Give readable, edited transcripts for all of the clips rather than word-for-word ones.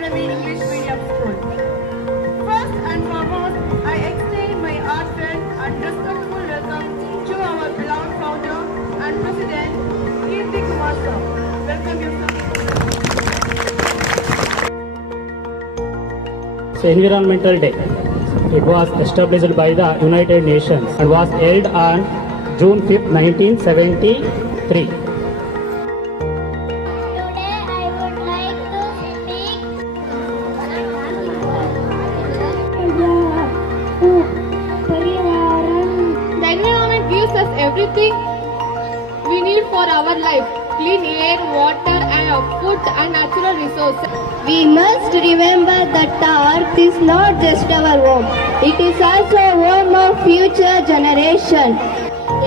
Academy English Medium School. First and foremost, I extend my heartfelt and respectful welcome to our beloved founder and president, Kirti Kumar sir. Welcome you, sir. Environmental Day. It was established by the United Nations and was held on June 5, 1973. Today I would like to speak The environment gives us everything we need for our life: clean air, water, and food and natural resources. We must remember that the earth is not just our home. It is also a home of future generation.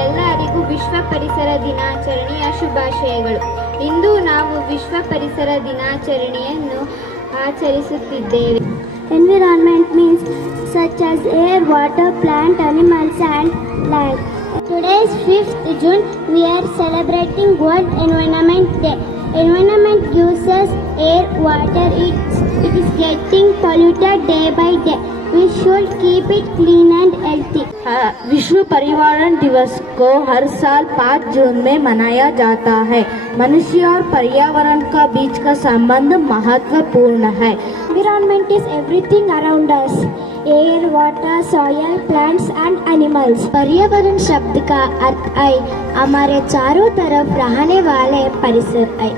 ಎಲ್ಲರಿಗೂ ವಿಶ್ವ ಪರಿಸರ ದಿನಾಚರಣೆಯ ಶುಭಾಶಯಗಳು. ಇಂದು ನಾವು ವಿಶ್ವ ಪರಿಸರ ದಿನಾಚರಣೆಯನ್ನು ಆಚರಿಸುತ್ತಿದ್ದೇವೆ. Environment means such as air, water, plant, animals and land. Today is 5th June. We are celebrating World Environment Day. Environment gives us air, water. It is getting polluted day by day. We should keep it clean and healthy. विश्व पर्यावरण दिवस को हर साल 5 जून में मनाया जाता है. मनुष्य और पर्यावरण का बीच का संबंध महत्वपूर्ण है. Environment is everything around us. Air, water, soil, plants and animals. पर्यावरण शब्द का अर्थ है हमारे चारों तरफ रहने वाले परिसर है.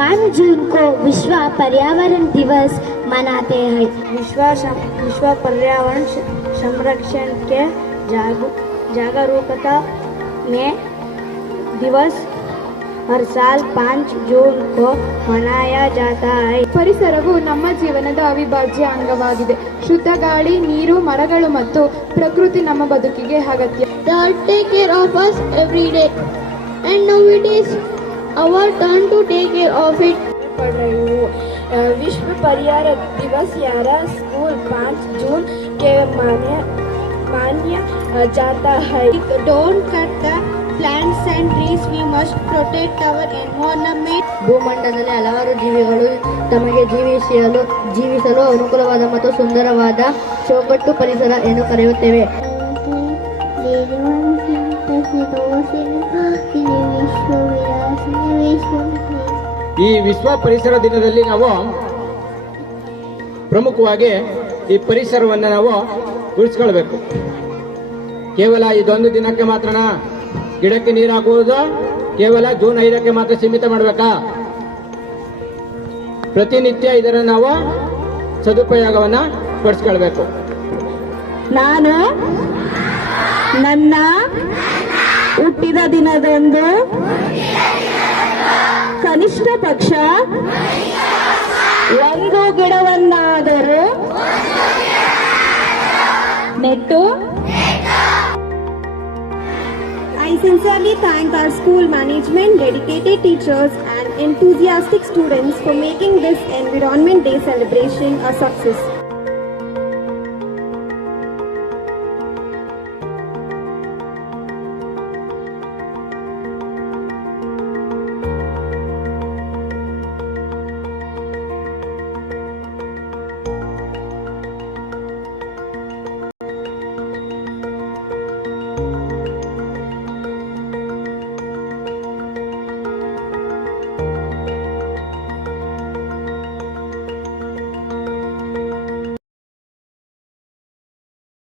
5 जून को विश्व पर्यावरण दिवस मनाते हैं. विश्व पर्यावरण संरक्षण के जागरूकता में दिवस हर साल 5 जून को मनाया जाता है. ಪರಿಸರವು ನಮ್ಮ ಜೀವನದ ಅವಿಭಾಜ್ಯ ಅಂಗವಾಗಿದೆ. ಶುದ್ಧ ಗಾಳಿ, ನೀರು, ಮರಗಳು ಮತ್ತು ಪ್ರಕೃತಿ ನಮ್ಮ ಬದುಕಿಗೆ ಅಗತ್ಯ. They all take care of us every day. And now it is our turn to take care of it. विश्व पर्यावरण दिवस 11 स्कूल 5 जून के मान्य जाता है. Don't cut the plants and trees. We must protect our environment. ಭೂಮಂಡಲದಲ್ಲಿ ಹಲವಾರು ಜೀವಿಗಳು ತಮಗೆ ಜೀವಿಸಲು ಅನುಕೂಲವಾದ ಮತ್ತು ಸುಂದರವಾದ ಚೌಕಟ್ಟು ಪರಿಸರ ಎಂದು ಕರೆಯುತ್ತೇವೆ. ಈ ವಿಶ್ವ ಪರಿಸರ ದಿನದಲ್ಲಿ ನಾವು ಪ್ರಮುಖವಾಗಿ ಈ ಪರಿಸರವನ್ನು ನಾವು ಉಳಿಸ್ಕೊಳ್ಬೇಕು. ಕೇವಲ ಇದೊಂದು ದಿನಕ್ಕೆ ಮಾತ್ರನಾ ಗಿಡಕ್ಕೆ ನೀರು ಹಾಕುವುದು ಕೇವಲ ಜೂನ್ 5ಕ್ಕೆ ಮಾತ್ರ ಸೀಮಿತ ಮಾಡಬೇಕಾ? ಪ್ರತಿನಿತ್ಯ ಇದರ ನಾವು ಸದುಪಯೋಗವನ್ನ ಪಡಿಸ್ಕೊಳ್ಬೇಕು. ನಾನು ನನ್ನ ಹುಟ್ಟಿದ ದಿನದಂದು ಕನಿಷ್ಠ ಪಕ್ಷ ಒಂದು ಗಿಡವನ್ನಾದರೂ ನೆಟ್ಟು. I sincerely thank our school management, dedicated teachers and enthusiastic students for making this Environment Day celebration a success.